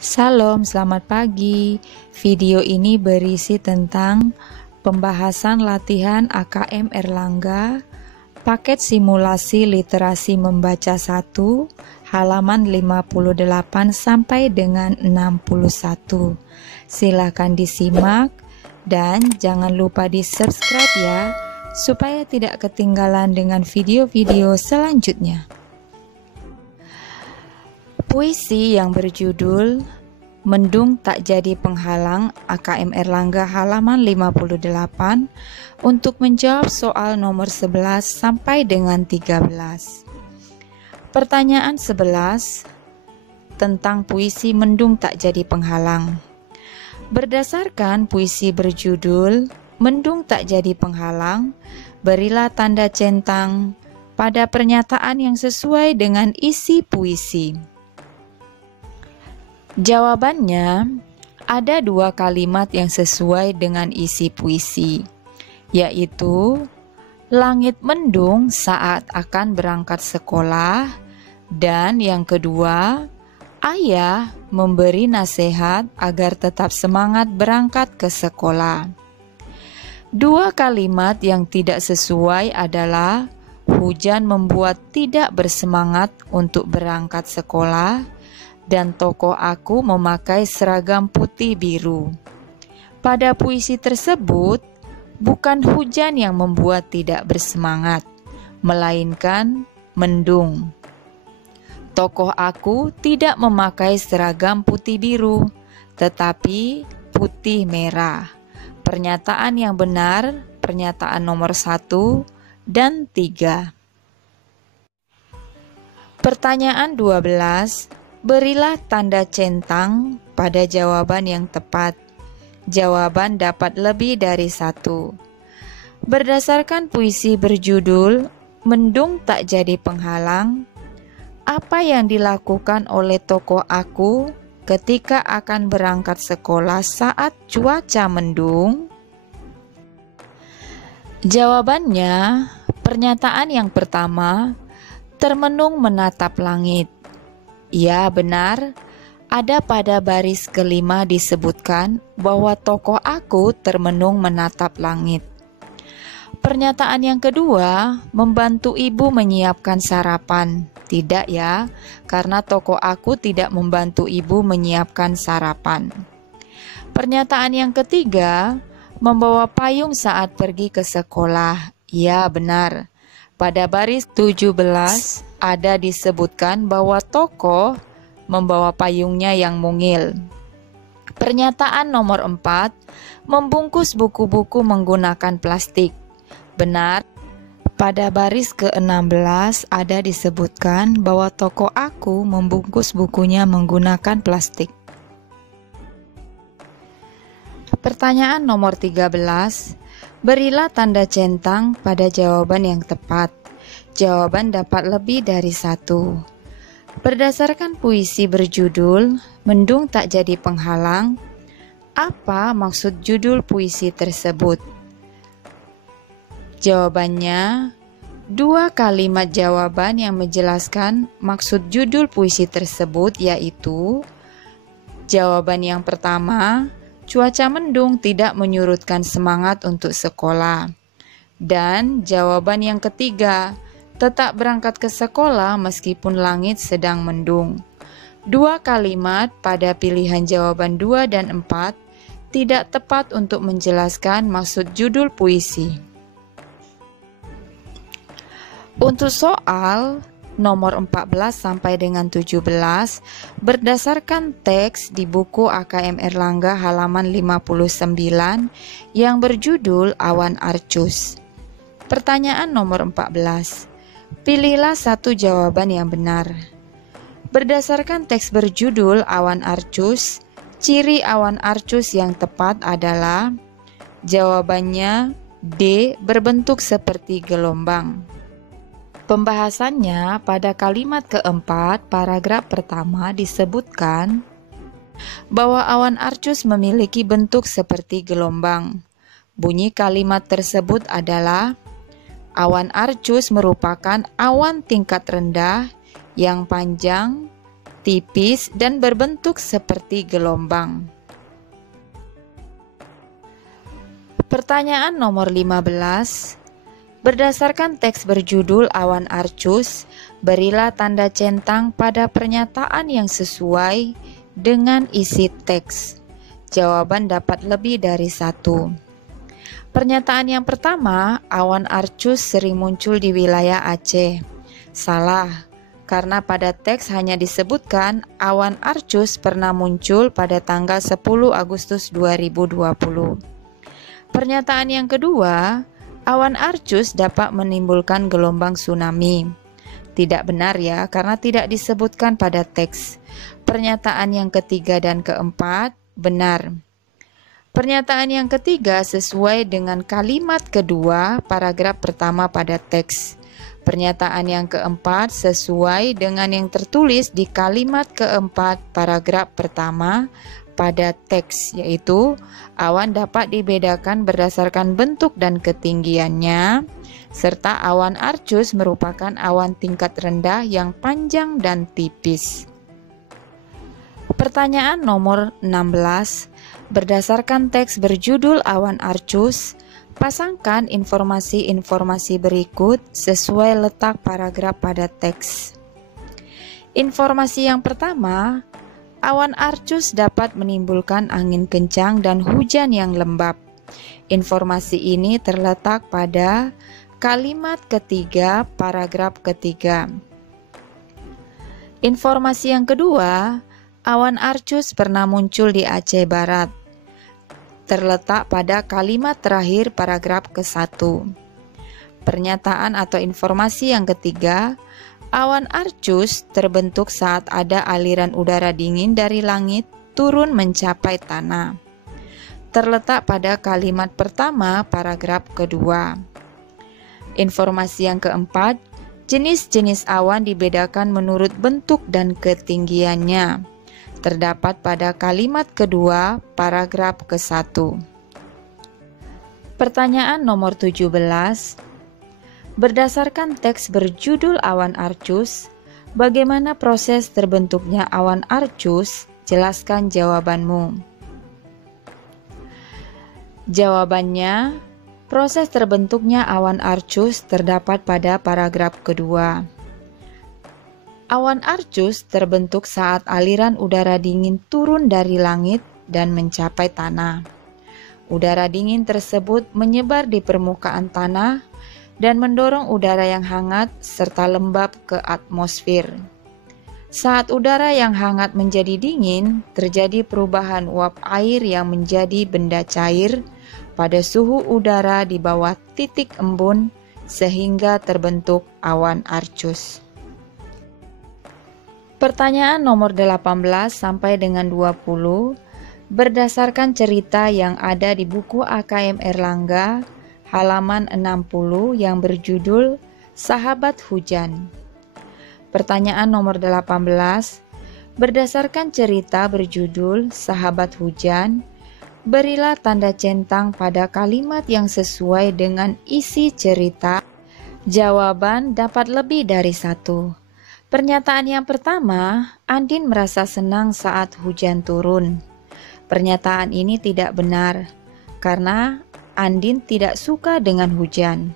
Salam, selamat pagi. Video ini berisi tentang pembahasan latihan AKM Erlangga, paket simulasi literasi membaca 1, halaman 58 sampai dengan 61. Silakan disimak dan jangan lupa di-subscribe ya, supaya tidak ketinggalan dengan video-video selanjutnya. Puisi yang berjudul Mendung Tak Jadi Penghalang AKM Erlangga halaman 58 untuk menjawab soal nomor 11 sampai dengan 13. Pertanyaan 11 tentang puisi Mendung Tak Jadi Penghalang. Berdasarkan puisi berjudul Mendung Tak Jadi Penghalang, berilah tanda centang pada pernyataan yang sesuai dengan isi puisi. Jawabannya, ada dua kalimat yang sesuai dengan isi puisi, yaitu langit mendung saat akan berangkat sekolah, dan yang kedua, ayah memberi nasihat agar tetap semangat berangkat ke sekolah. Dua kalimat yang tidak sesuai adalah hujan membuat tidak bersemangat untuk berangkat sekolah, dan tokoh aku memakai seragam putih biru. Pada puisi tersebut, bukan hujan yang membuat tidak bersemangat, melainkan mendung. Tokoh aku tidak memakai seragam putih biru, tetapi putih merah. Pernyataan yang benar, pernyataan nomor 1 dan 3. Pertanyaan 12. Berilah tanda centang pada jawaban yang tepat. Jawaban dapat lebih dari satu. Berdasarkan puisi berjudul Mendung Tak Jadi Penghalang, apa yang dilakukan oleh tokoh aku ketika akan berangkat sekolah saat cuaca mendung? Jawabannya, pernyataan yang pertama, termenung menatap langit. Ya, benar. Ada pada baris kelima disebutkan bahwa tokoh aku termenung menatap langit. Pernyataan yang kedua, membantu ibu menyiapkan sarapan. Tidak ya, karena tokoh aku tidak membantu ibu menyiapkan sarapan. Pernyataan yang ketiga, membawa payung saat pergi ke sekolah. Ya, benar. Pada baris 17 ada disebutkan bahwa tokoh membawa payungnya yang mungil. Pernyataan nomor 4, membungkus buku-buku menggunakan plastik. Benar, pada baris ke-16 ada disebutkan bahwa tokoh aku membungkus bukunya menggunakan plastik. Pertanyaan nomor 13, berilah tanda centang pada jawaban yang tepat. Jawaban dapat lebih dari satu. Berdasarkan puisi berjudul Mendung Tak Jadi Penghalang, apa maksud judul puisi tersebut? Jawabannya, dua kalimat jawaban yang menjelaskan maksud judul puisi tersebut, yaitu jawaban yang pertama, cuaca mendung tidak menyurutkan semangat untuk sekolah. Dan jawaban yang ketiga, tetap berangkat ke sekolah meskipun langit sedang mendung. Dua kalimat pada pilihan jawaban 2 dan 4 tidak tepat untuk menjelaskan maksud judul puisi. Untuk soal nomor 14 sampai dengan 17, berdasarkan teks di buku AKM Erlangga halaman 59 yang berjudul Awan Arcus. Pertanyaan nomor 14. Pilihlah satu jawaban yang benar. Berdasarkan teks berjudul Awan Arcus, ciri awan arcus yang tepat adalah jawabannya D, berbentuk seperti gelombang. Pembahasannya pada kalimat keempat, paragraf pertama disebutkan bahwa awan arcus memiliki bentuk seperti gelombang. Bunyi kalimat tersebut adalah awan arcus merupakan awan tingkat rendah yang panjang tipis, dan berbentuk seperti gelombang. Pertanyaan nomor 15. Berdasarkan teks berjudul Awan Arcus, berilah tanda centang pada pernyataan yang sesuai dengan isi teks. Jawaban dapat lebih dari satu. Pernyataan yang pertama, awan Arcus sering muncul di wilayah Aceh. Salah, karena pada teks hanya disebutkan awan Arcus pernah muncul pada tanggal 10 Agustus 2020. Pernyataan yang kedua, awan Arcus dapat menimbulkan gelombang tsunami. Tidak benar ya, karena tidak disebutkan pada teks. Pernyataan yang ketiga dan keempat benar. Pernyataan yang ketiga sesuai dengan kalimat kedua paragraf pertama pada teks. Pernyataan yang keempat sesuai dengan yang tertulis di kalimat keempat paragraf pertama pada teks, yaitu awan dapat dibedakan berdasarkan bentuk dan ketinggiannya, serta awan Arcus merupakan awan tingkat rendah yang panjang dan tipis. Pertanyaan nomor 16. Berdasarkan teks berjudul Awan Arcus, pasangkan informasi-informasi berikut sesuai letak paragraf pada teks. Informasi yang pertama, awan Arcus dapat menimbulkan angin kencang dan hujan yang lembab. Informasi ini terletak pada kalimat ketiga, paragraf ketiga. Informasi yang kedua, awan Arcus pernah muncul di Aceh Barat. Terletak pada kalimat terakhir paragraf ke-1. Pernyataan atau informasi yang ketiga, awan Arcus terbentuk saat ada aliran udara dingin dari langit turun mencapai tanah. Terletak pada kalimat pertama paragraf kedua. Informasi yang keempat, jenis-jenis awan dibedakan menurut bentuk dan ketinggiannya. Terdapat pada kalimat kedua paragraf ke-1. Pertanyaan nomor 17. Berdasarkan teks berjudul Awan Arcus, bagaimana proses terbentuknya awan Arcus? Jelaskan jawabanmu. Jawabannya, proses terbentuknya awan Arcus terdapat pada paragraf kedua. Awan Arcus terbentuk saat aliran udara dingin turun dari langit dan mencapai tanah. Udara dingin tersebut menyebar di permukaan tanah dan mendorong udara yang hangat serta lembab ke atmosfer. Saat udara yang hangat menjadi dingin, terjadi perubahan uap air yang menjadi benda cair pada suhu udara di bawah titik embun sehingga terbentuk awan Arcus. Pertanyaan nomor 18 sampai dengan 20 berdasarkan cerita yang ada di buku AKM Erlangga halaman 60 yang berjudul Sahabat Hujan. Pertanyaan nomor 18 berdasarkan cerita berjudul Sahabat Hujan, berilah tanda centang pada kalimat yang sesuai dengan isi cerita. Jawaban dapat lebih dari satu. Pernyataan yang pertama, Andin merasa senang saat hujan turun. Pernyataan ini tidak benar, karena Andin tidak suka dengan hujan.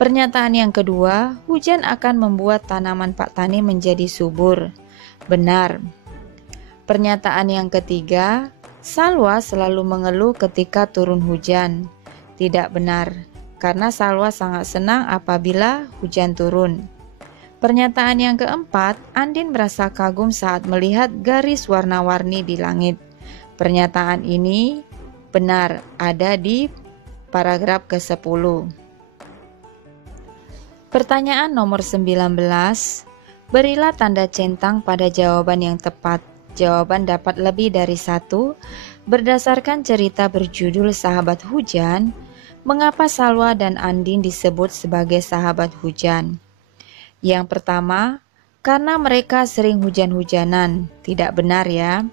Pernyataan yang kedua, hujan akan membuat tanaman Pak Tani menjadi subur. Benar. Pernyataan yang ketiga, Salwa selalu mengeluh ketika turun hujan. Tidak benar, karena Salwa sangat senang apabila hujan turun. Pernyataan yang keempat, Andin merasa kagum saat melihat garis warna-warni di langit. Pernyataan ini benar, ada di paragraf ke-10. Pertanyaan nomor 19, berilah tanda centang pada jawaban yang tepat. Jawaban dapat lebih dari satu. Berdasarkan cerita berjudul Sahabat Hujan, mengapa Salwa dan Andin disebut sebagai sahabat hujan? Yang pertama, karena mereka sering hujan-hujanan. Tidak benar ya.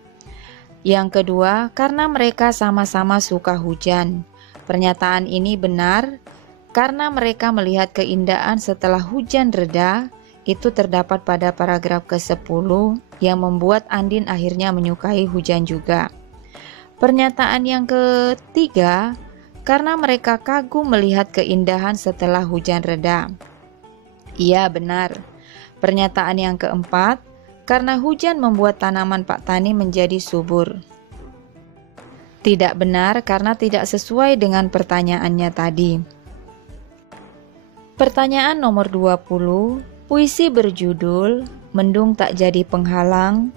Yang kedua, karena mereka sama-sama suka hujan. Pernyataan ini benar karena mereka melihat keindahan setelah hujan reda. Itu terdapat pada paragraf ke-10. yang membuat Andin akhirnya menyukai hujan juga. Pernyataan yang ketiga, karena mereka kagum melihat keindahan setelah hujan reda. Iya, benar. Pernyataan yang keempat, karena hujan membuat tanaman Pak Tani menjadi subur. Tidak benar karena tidak sesuai dengan pertanyaannya tadi. Pertanyaan nomor 20, puisi berjudul Mendung Tak Jadi Penghalang,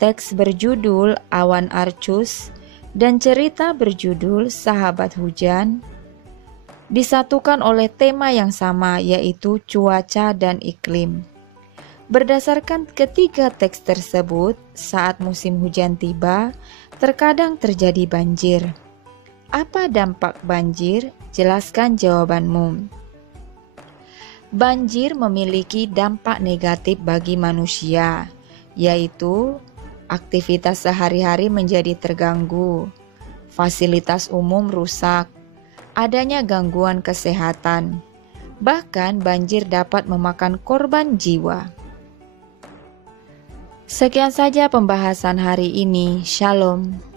teks berjudul Awan Arcus, dan cerita berjudul Sahabat Hujan, disatukan oleh tema yang sama yaitu cuaca dan iklim. Berdasarkan ketiga teks tersebut, saat musim hujan tiba, terkadang terjadi banjir. Apa dampak banjir? Jelaskan jawabanmu. Banjir memiliki dampak negatif bagi manusia, yaitu aktivitas sehari-hari menjadi terganggu, fasilitas umum rusak, adanya gangguan kesehatan, bahkan banjir dapat memakan korban jiwa. Sekian saja pembahasan hari ini. Shalom.